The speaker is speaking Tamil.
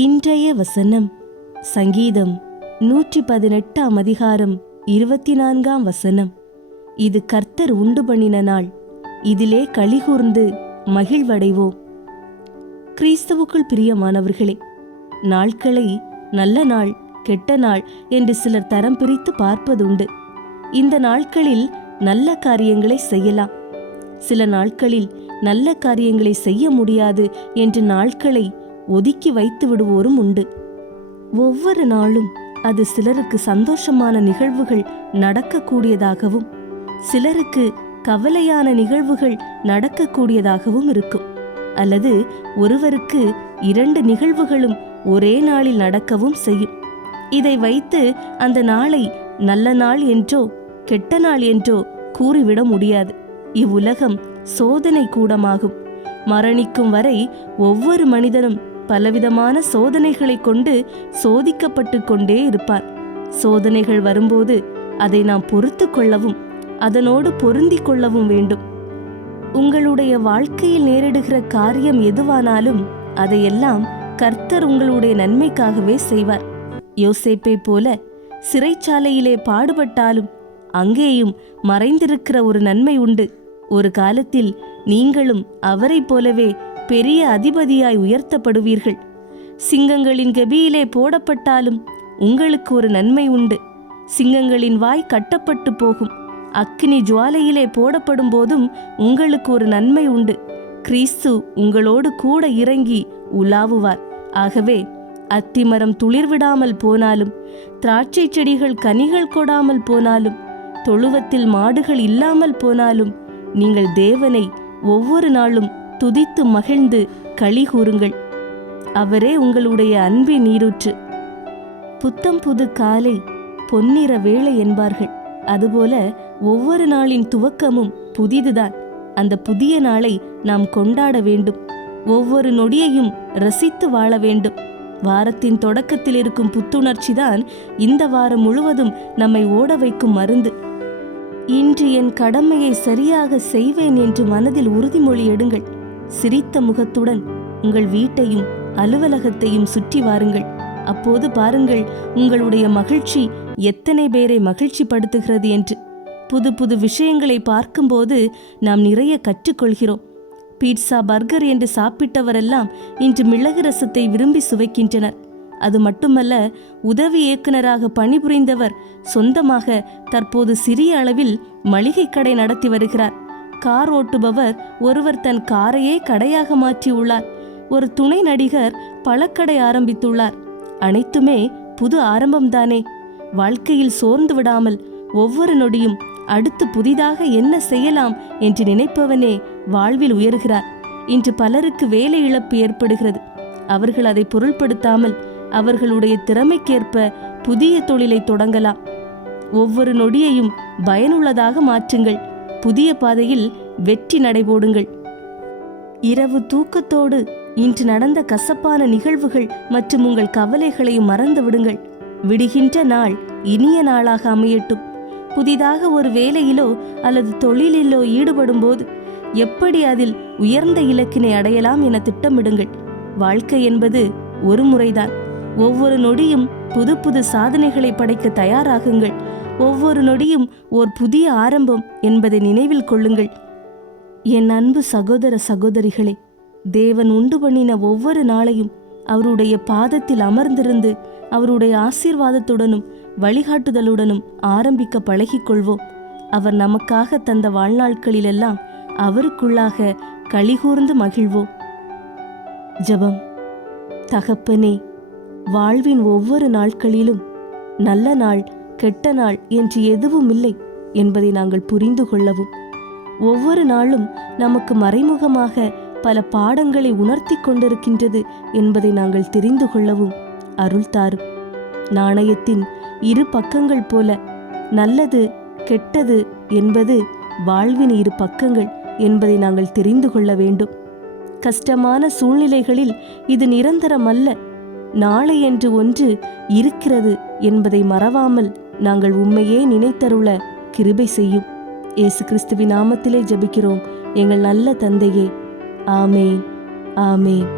இன்றைய வசனம் சங்கீதம் நூற்றி பதினெட்டாம் அதிகாரம் இருபத்தி நான்காம் வசனம். இது கர்த்தர் உண்டு பண்ணின நாள். இதிலே கலிகூர்ந்து மகிழ்வடைவோம். கிறிஸ்தவுக்குள் பிரியமானவர்களே நாட்களை நல்ல நாள் கெட்ட நாள் என்று சிலர் தரம் பிரித்து பார்ப்பதுண்டு. இந்த நாட்களில் நல்ல காரியங்களை செய்யலாம். சில நாட்களில் நல்ல காரியங்களை செய்ய முடியாது என்று நாட்களை ஒதுக்கி வைத்து விடுவோரும் உண்டு. ஒவ்வொரு நாளும் அது சிலருக்கு சந்தோஷமான நிகழ்வுகள் நடக்கக்கூடியதாகவும் சிலருக்கு கவலையான நிகழ்வுகள் நடக்கக்கூடியதாகவும் இருக்கும். அல்லது ஒருவருக்கு இரண்டு நிகழ்வுகளும் ஒரே நாளில் நடக்கவும் செய்யும். இதை வைத்து அந்த நாளை நல்ல நாள் என்றோ கெட்ட நாள் என்றோ கூறிவிட முடியாது. இவ்வுலகம் சோதனை கூடமாகும் மரணிக்கும் வரை ஒவ்வொரு மனிதனும் பலவிதமான சோதனைகளை கொண்டு சோதிக்கப்பட்டு கொண்டே இருப்பார். சோதனைகள் வரும்போது அதை நாம் பொறுத்து கொள்ளவும் அதனோடு பொருந்திக் கொள்ளவும் வேண்டும். உங்களுடைய வாழ்க்கையில் நேரிடுகிற காரியம் எதுவானாலும் அதையெல்லாம் கர்த்தர் உங்களுடைய நன்மைக்காகவே செய்வார். யோசேப்பை போல சிறைச்சாலையிலே பாடுபட்டாலும் அங்கேயும் மறைந்திருக்கிற ஒரு நன்மை உண்டு. ஒரு காலத்தில் நீங்களும் அவரைப் போலவே பெரிய அதிபதியாய் உயர்த்தப்படுவீர்கள். சிங்கங்களின் கெபியிலே போடப்பட்டாலும் உங்களுக்கு ஒரு நன்மை உண்டு. சிங்கங்களின் வாய் கட்டப்பட்டு போகும். அக்னி ஜுவாலையிலே போடப்படும் போதும் உங்களுக்கு ஒரு நன்மை உண்டு. கிறிஸ்து உங்களோடு கூட இறங்கி உலாவுவார். ஆகவே அத்திமரம் துளிர்விடாமல் போனாலும் திராட்சை செடிகள் கனிகள் கொடாமல் போனாலும் தொழுவத்தில் மாடுகள் இல்லாமல் போனாலும் நீங்கள் தேவனை ஒவ்வொரு நாளும் துதித்து மகிழ்ந்து களி கூறுங்கள். அவரே உங்களுடைய அன்பின் நீரூற்று. புத்தம் புது காலை பொன்னிற வேளை என்பார்கள். அதுபோல ஒவ்வொரு நாளின் துவக்கமும் புதிதுதான். அந்த புதிய நாளை நாம் கொண்டாட வேண்டும். ஒவ்வொரு நொடியையும் ரசித்து வாழ வேண்டும். வாரத்தின் தொடக்கத்தில் இருக்கும் புத்துணர்ச்சி தான் இந்த வாரம் முழுவதும் நம்மை ஓட வைக்கும் மருந்து. இன்று என் கடமையை சரியாக செய்வேன் என்று மனதில் உறுதிமொழி எடுங்கள். சிரித்த முகத்துடன் உங்கள் வீட்டையும் அலுவலகத்தையும் சுற்றி வாருங்கள். அப்போது பாருங்கள் உங்களுடைய மகிழ்ச்சி எத்தனை பேரை மகிழ்ச்சி படுத்துகிறது என்று. புது புது விஷயங்களை பார்க்கும்போது நாம் நிறைய கற்றுக்கொள்கிறோம். பீட்சா பர்கர் என்று சாப்பிட்டவரெல்லாம் இன்று மிளகு ரசத்தை விரும்பி சுவைக்கின்றனர். அது மட்டுமல்ல உதவி இயக்குநராக பணிபுரிந்தவர் சொந்தமாக தற்போது சிறிய அளவில் மளிகை கடை நடத்தி வருகிறார். கார் ஓட்டுபவர் ஒருவர் தன் காரையே கடையாக மாற்றியுள்ளார். ஒரு துணை நடிகர் பழக்கடை ஆரம்பித்துள்ளார். அனைத்துமே புது ஆரம்பம்தானே. வாழ்க்கையில் சோர்ந்து விடாமல் ஒவ்வொரு நொடியும் அடுத்து புதிதாக என்ன செய்யலாம் என்று நினைப்பவனே வாழ்வில் உயர்கிறார். இன்று பலருக்கு வேலை இழப்பு ஏற்படுகிறது. அவர்கள் அதை பொருள்படுத்தாமல் அவர்களுடைய திறமைக்கேற்ப புதிய தொழிலை தொடங்கலாம். ஒவ்வொரு நொடியையும் பயனுள்ளதாக மாற்றுங்கள். புதிய பாதையில் வெற்றி நடைபோடுங்கள் இரவு தூக்கத்தோடு இன்று நடந்த கசப்பான நிகழ்வுகள் மற்றும் உங்கள் கவலைகளையும் மறந்து விடுங்கள். விடுகின்ற நாள் இனிய நாளாக அமையட்டும். புதிதாக ஒரு வேலையிலோ அல்லது தொழிலிலோ ஈடுபடும் போது எப்படி அதில் உயர்ந்த இலக்கினை அடையலாம் என திட்டமிடுங்கள். வாழ்க்கை என்பது ஒரு முறைதான். ஒவ்வொரு நொடியும் புது புது சாதனைகளை படைக்க தயாராகுங்கள். ஒவ்வொரு நொடியும் ஓர் புதிய ஆரம்பம் என்பதை நினைவில் கொள்ளுங்கள். என் அன்பு சகோதர சகோதரிகளே தேவன் உண்டு பண்ணின ஒவ்வொரு நாளையும் அவருடைய பாதத்தில் அமர்ந்திருந்து அவருடைய ஆசீர்வாதத்துடனும் வழிகாட்டுதலுடனும் ஆரம்பிக்க பழகிக்கொள்வோம். அவர் நமக்காக தந்த வாழ்நாட்களிலெல்லாம் அவருக்குள்ளாக கலிகூர்ந்து மகிழ்வோம். ஜெபம். தகப்பனே வாழ்வின் ஒவ்வொரு நாட்களிலும் நல்ல நாள் கெட்ட நாள் என்று எதுவும் இல்லை என்பதை நாங்கள் புரிந்து கொள்ளவும். ஒவ்வொரு நாளும் நமக்கு மறைமுகமாக பல பாடங்களை உணர்த்தி கொண்டிருக்கின்றது என்பதை நாங்கள் தெரிந்து கொள்ளவும் அருள் தாரும். நாணயத்தின் இரு பக்கங்கள் போல நல்லது கெட்டது என்பது வாழ்வின் இரு பக்கங்கள் என்பதை நாங்கள் தெரிந்து கொள்ள வேண்டும். கஷ்டமான சூழ்நிலைகளில் இது நிரந்தரமல்ல. நாளை என்று ஒன்று இருக்கிறது என்பதை மறவாமல் நாங்கள் உண்மையே நினைத்தருள கிருபை செய்யும். இயேசு கிறிஸ்துவின் நாமத்திலே ஜெபிக்கிறோம். எங்கள் நல்ல தந்தையே. ஆமேன். ஆமேன்.